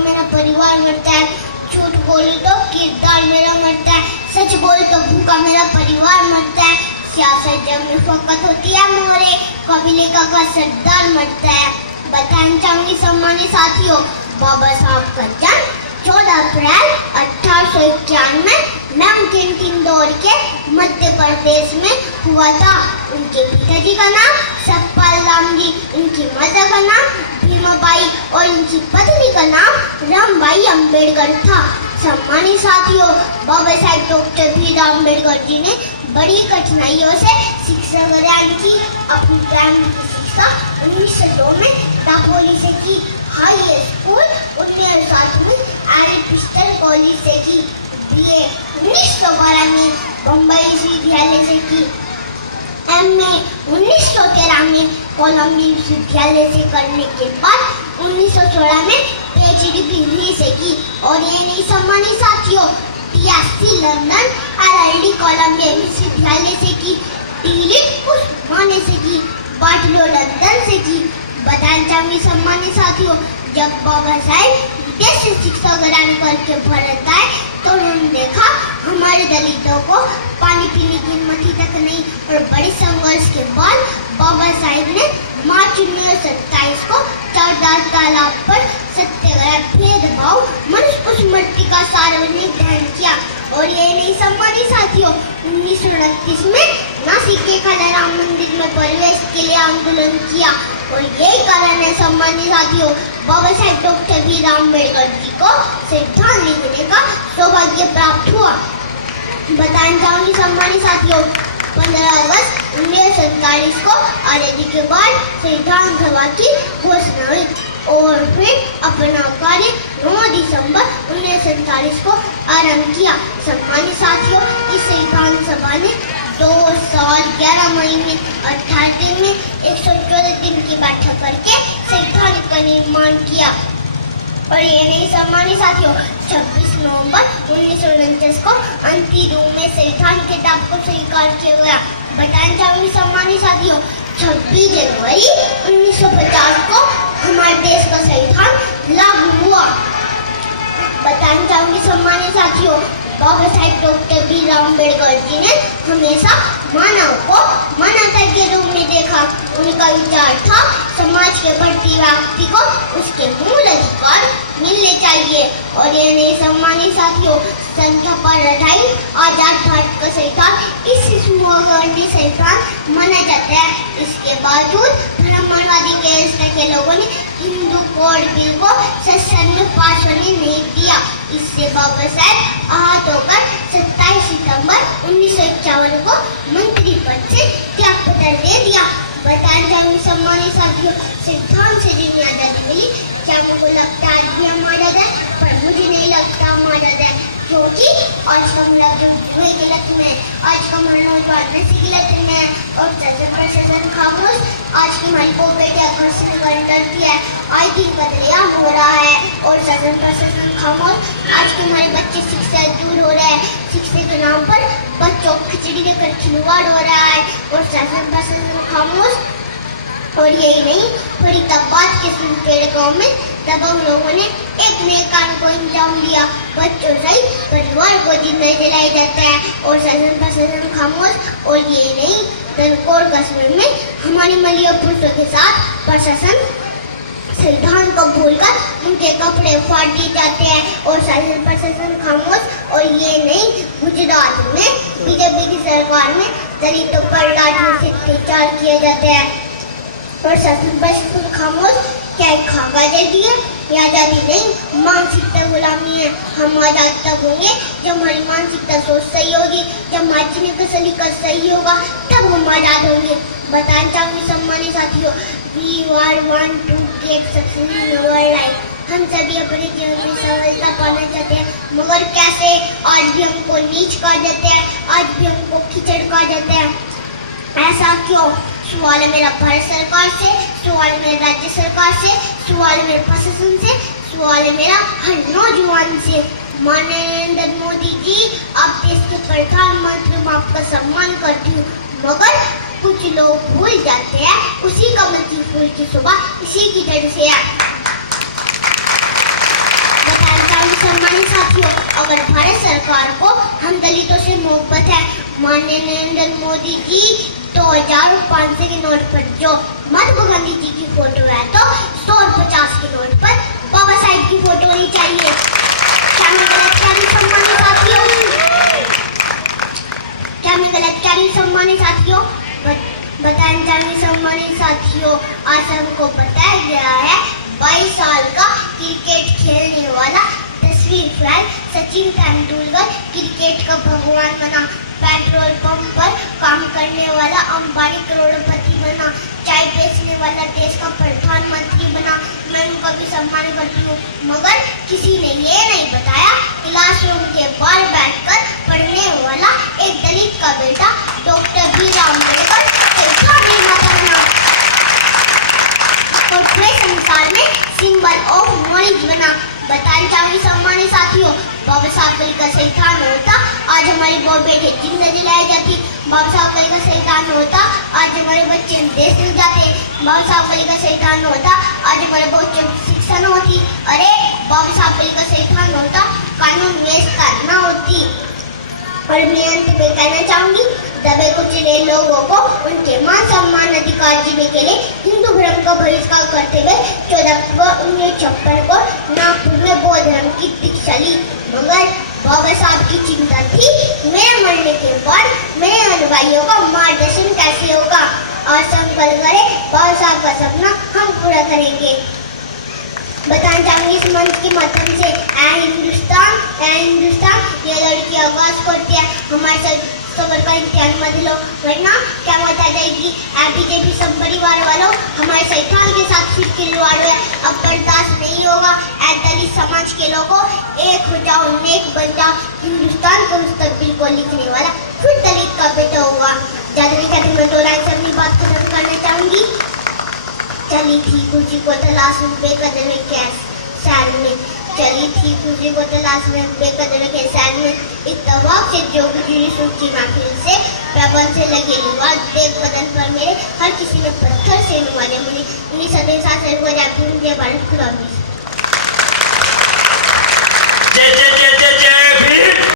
मेरा परिवार मरता है, झूठ बोलूं तो किरदार मेरा मरता है, सच बोल तो भूखा मेरा परिवार मरता है। सियासत जब में फकत होती है मोरे, कबीले का सरदार मरता है। बताना चाहूंगी सम्मानित साथियों, बाबा साहब का जन्म 14 अप्रैल 1891 नामकीन इंदौर के मध्य प्रदेश में हुआ था। उनके पिताजी का नाम सतपाल राम जी, उनकी माता का नाम भीमाबाई और उनकी पत्नी का नाम रामबाई अम्बेडकर था। सम्मानित साथियों, बाबा साहेब डॉक्टर भीमराव अम्बेडकर जी ने बड़ी कठिनाइयों से शिक्षा ग्रहण की। अपनी प्राइमरी की शिक्षा 1902 में दापोली से की। हाई स्कूल 1907 में एरिस्टॉटल कॉलेज से की। बीए 1912 में बम्बई विश्वविद्यालय से की। एमए 1913 में कोलंबिया विश्वविद्यालय से करने के बाद 1916 में पीएचडी डिग्री से की। और ये नहीं सम्मानित साथियों, टीएससी लंदन एलएलडी कोलंबिया विश्वविद्यालय से की। डीलिट उस्मानिया से की। बाटलो लंदन से की। बताना चाहूंगी सम्मानित साथियों, जब बाबा साहेब विदेश से शिक्षा ग्रहण करके भारत आए तो उन्होंने देखा हमारे दलितों को पानी पीने की हिम्मत तक नहीं। और बड़े संघर्ष के बाद बाबा साहेब ने मार्च 1927 को चारदास तालाब पर सत्याग्रह भेदभाव मनुष्य उस मट्टी का सार्वजनिक दहन किया। और ये नहीं सम्मानित साथियों, 1929 में नासिक के खाला राम मंदिर में प्रवेश के लिए आंदोलन किया। और यही कारण है सम्मानित साथियों, बाबा साहेब डॉक्टर भीमराव अम्बेडकर जी को संविधान लिखने का सौभाग्य प्राप्त हुआ। बताना चाहूंगी सम्मानित साथियों, 15 अगस्त 1947 को आजादी के बाद संविधान सभा की घोषणा हुई और फिर अपना कार्य 9 दिसंबर 1947 को आरंभ किया। सम्मानित साथियों, इस संविधान सभा ने 2 साल 11 महीने 18 दिन में 114 दिन की बैठक करके संविधान का निर्माण किया। और ये नहीं सम्मानित साथियों, 26 नवंबर 1949 को अंतिम रूप में संविधान के डाक को स्वीकार किया गया। बताना चाहूंगी सम्मानित साथियों, 26 जनवरी 1950 को हमारे देश का संविधान लागू हुआ। बताना चाहूंगी सम्मानित साथियों, बाबा साहेब डॉक्टर भीमराव अम्बेडकर जी ने हमेशा मानव को मानवता के रूप में देखा। उनका विचार था समाज के बढ़ती व्यक्ति को उसके मूल अधिकार मिलने चाहिए। और ये नहीं सम्मानित साथियों, संख्या पर 28 आजाद भारत का संविधान इस गांधी संविधान माना जाता है। इसके बावजूद ब्राह्मणवादी के लोगों ने हिंदू कोड बिल को संसद में पास होने नहीं दिया। इससे बाबा साहेब आहत होकर 27 सितंबर 1951 को मंत्री पद से त्याग पत्र दे दिया। बताना चाहूंगी सम्मानित साथियों, संविधान से जिन्हें आजादी मिली, क्या मुझको लगता है आज भी हम आजाद है, पर मुझे नहीं लगता हम आजाद है, क्योंकि आज का मेरा जुए की लत में, आज का हमारा नौजवान की लत में और प्रशासन खामोश। आज की हमारी बेटे घर से निकलने डरती है। आज दिन कतलेआम हो रहा है और शासन प्रशासन खामोश। आज के हमारे बच्चे शिक्षा दूर हो रहे हैं। शिक्षा के नाम पर बच्चों को खिचड़ी देकर खिलवाड़ हो रहा है और शासन प्रशासन खामोश। और यही नहीं, फरीदाबाद के सिंहखेड़ गांव में तब हम लोगों ने एक नए कांड को अंजाम दिया। बच्चों सहित परिवार को जिंदा जलाया जाता है और शासन प्रशासन खामोश। और ये नहीं, धनकोर कस्बे में हमारी महिला पुरुषों के साथ प्रशासन संविधान को भूलकर उनके कपड़े फाड़ दिए जाते हैं और शासन प्रशासन खामोश। और ये नहीं, गुजरात में बीजेपी की सरकार में दलितों पर लाठी से अत्याचार किया जाता है और शासन प्रशासन खामोश। क्या खाका आजादी है? ये आजादी नहीं, मानसिकता गुलामी है। हम आजाद तब होंगे जब हमारी मानसिकता सोच सही होगी, जब हमारी का सलीका सही होगा, तब हम आजाद होंगे। बताना चाहूंगी सम्मानित साथियों, we all want to get success in our life। हम सभी अपने जीवन में सफलता पाना चाहते हैं, मगर कैसे? आज भी हमको नीच कहा जाता है, आज भी हमको खिचड़ कहा जाता है। ऐसा क्यों? सवाल है मेरा भारत सरकार से, सवाल है मेरा राज्य सरकार से, सवाल है मेरे प्रशासन से, सवाल है मेरा हर नौजवान से। माननीय नरेंद्र मोदी जी, आप देश के प्रधानमंत्री, मैं आपका सम्मान करती हूँ, मगर कुछ लोग भूल जाते हैं उसी कमल की फूल की सुबह इसी की तरह से है। साथियों, अगर भारत सरकार को हम दलितों से मोहब्बत है, माननीय नरेंद्र मोदी जी 2000 और 500 के नोट पर जो महात्मा गांधी जी की फोटो है, तो 100 और 50 के नोट पर बाबा साहेब की फोटो होनी चाहिए। क्या मैं गलत कह रही सम्मानित साथियों? क्या मैं गलत कह रही सम्मानित साथियों? बताएं जाने सम्मानित साथियों, आज हमको बताया गया है 22 साल का क्रिकेट खेलने वाला तस्वीर फ्राई सचिन तेंदुलकर क्रिकेट का भगवान बना, पेट्रोल पंप पर काम करने वाला अंबानी करोड़पति बना, चाय बेचने वाला देश का प्रधानमंत्री बना। मैं उनका भी सम्मान करती हूँ, मगर किसी ने ये नहीं बताया क्लासरूम के बाहर बैठकर पढ़ने वाला एक दलित का बेटा डॉक्टर भीमराव अम्बेडकर और पूरे संसार में सिंबल ऑफ नॉलेज बना। बताना चाहूंगी सम्मानित साथियों, बाबा साहब कल का सही था न होता, आज हमारी बहुत बेटे जिंदगी लाई जाती। बाबा साहब कल का सही था न होता, आज हमारे बच्चे देश मिल जाते। बाबा साहब कल का सही था न होता, आज हमारे बच्चों की शिक्षा न होती। अरे बाबा साहब कल का सही था न होता, कानून व्यवस्था न होती। और मैं अंत में कहना चाहूंगी, दबे कुचले लोगों को उनके मान सम्मान अधिकार जीने के लिए हिंदू धर्म का बहिष्कार करते हुए 14 अक्टूबर 1956 को नागपुर में बौद्ध धर्म की दीक्षा ली। मगर बाबा साहब की चिंता थी, मेरे मरने के बाद मेरे अनुयायियों का मार्गदर्शन कैसे होगा, और संकल्प करें बाबा साहब का सपना हम पूरा करेंगे। बताना चाहूंगी इस मंच के माध्यम से, ऐ हिंदुस्तान ये लड़की आवाज करती है, हमारे साथ सबर का इम्तिहान मत लो, वरना क्या होता जाएगी। बीजेपी सब परिवार वालों, हमारे सैतान के साथ फिर खिलवाड़ है, अब बर्दाश्त नहीं होगा। ऐ दलित समाज के लोगों, एक हो जाओ, नेक बन जाओ, हिंदुस्तान को मुस्तकबिल को लिखने वाला फिर दलित का बेटा होगा। ज्यादा नहीं कहती, मैं 2 लाइन से अपनी बात खत्म करना चाहूंगी। चली थी खुशी को तलाश में बेकदर के शहर में, चली थी खुशी को तलाश में बेकदर के शहर में, इत्तेफाक से जो गुजरी सूची महफिल से, पैबंद से लगे विवाद देख बदन पर मेरे, हर किसी ने पत्थर से नुमाने मुझे 19 से भारत खुदा।